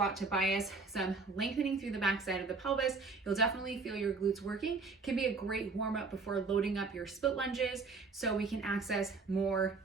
squat to bias some lengthening through the backside of the pelvis. You'll definitely feel your glutes working. Can be a great warm up before loading up your split lunges so we can access more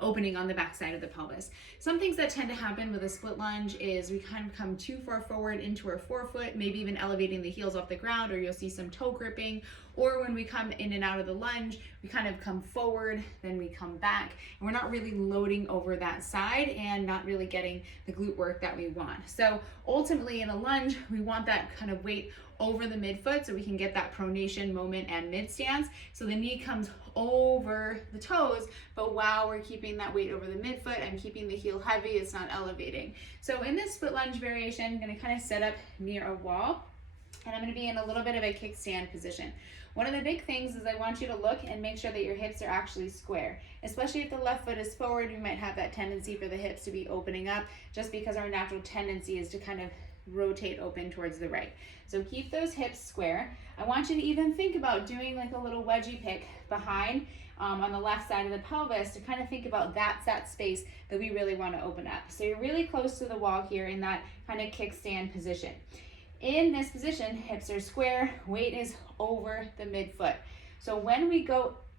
opening on the backside of the pelvis. Some things that tend to happen with a split lunge is we kind of come too far forward into our forefoot, maybe even elevating the heels off the ground, or you'll see some toe gripping. Or when we come in and out of the lunge, we kind of come forward, then we come back, and we're not really loading over that side and not really getting the glute work that we want. So ultimately in a lunge, we want that kind of weight over the midfoot so we can get that pronation moment and mid stance. So the knee comes over the toes, but while we're keeping that weight over the midfoot and keeping the heel heavy, it's not elevating. So in this split lunge variation, I'm gonna kind of set up near a wall, and I'm gonna be in a little bit of a kickstand position. One of the big things is I want you to look and make sure that your hips are actually square. Especially if the left foot is forward, you might have that tendency for the hips to be opening up just because our natural tendency is to kind of rotate open towards the right. So keep those hips square. I want you to even think about doing like a little wedgie pick behind on the left side of the pelvis to kind of think about that's that space that we really want to open up. So you're really close to the wall here in that kind of kickstand position. In this position, hips are square, weight is over the midfoot. So when we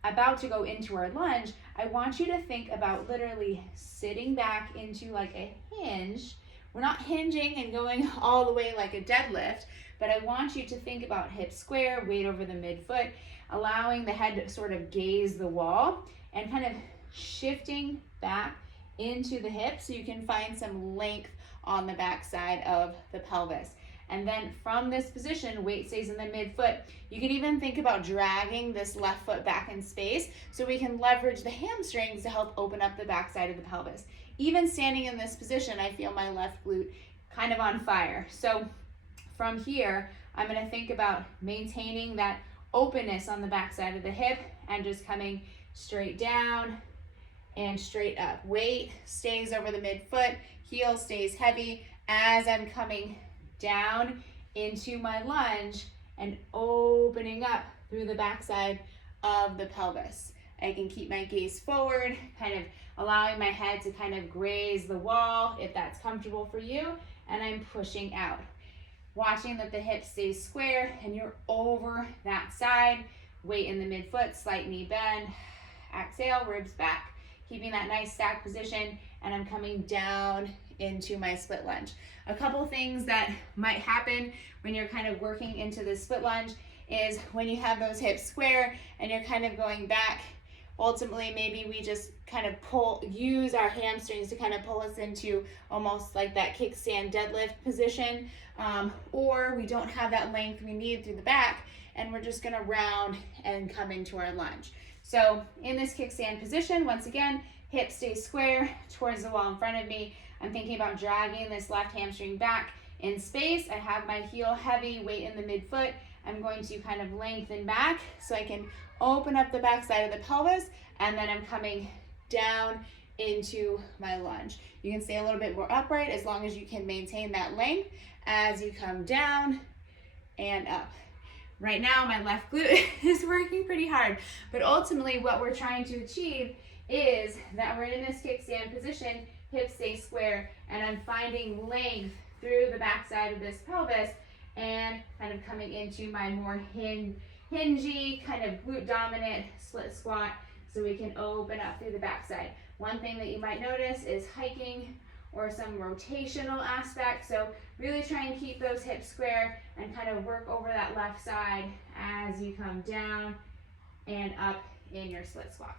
about to go into our lunge, I want you to think about literally sitting back into like a hinge. We're not hinging and going all the way like a deadlift, but I want you to think about hips square, weight over the midfoot, allowing the head to sort of gaze the wall and kind of shifting back into the hips so you can find some length on the backside of the pelvis. And then from this position, weight stays in the midfoot. You can even think about dragging this left foot back in space so we can leverage the hamstrings to help open up the backside of the pelvis. Even standing in this position, I feel my left glute kind of on fire. So from here, I'm gonna think about maintaining that openness on the backside of the hip and just coming straight down and straight up. Weight stays over the midfoot, heel stays heavy as I'm coming down into my lunge and opening up through the backside of the pelvis. I can keep my gaze forward, kind of allowing my head to kind of graze the wall if that's comfortable for you, and I'm pushing out. Watching that the hip stays square and you're over that side, weight in the midfoot, slight knee bend, exhale, ribs back, keeping that nice stack position, and I'm coming down into my split lunge. A couple things that might happen when you're kind of working into the split lunge is when you have those hips square and you're kind of going back, ultimately maybe we just kind of use our hamstrings to kind of pull us into almost like that kickstand deadlift position, or we don't have that length we need through the back and we're just gonna round and come into our lunge. So in this kickstand position, once again, hips stay square towards the wall in front of me. I'm thinking about dragging this left hamstring back in space. I have my heel heavy, weight in the midfoot. I'm going to kind of lengthen back so I can open up the backside of the pelvis, and then I'm coming down into my lunge. You can stay a little bit more upright as long as you can maintain that length as you come down and up. Right now, my left glute is working pretty hard, but ultimately what we're trying to achieve is that we're in this kickstand position, hips stay square, and I'm finding length through the backside of this pelvis and kind of coming into my more hingy, kind of glute dominant split squat so we can open up through the backside. One thing that you might notice is hiking or some rotational aspect. So really try and keep those hips square and kind of work over that left side as you come down and up in your split squat.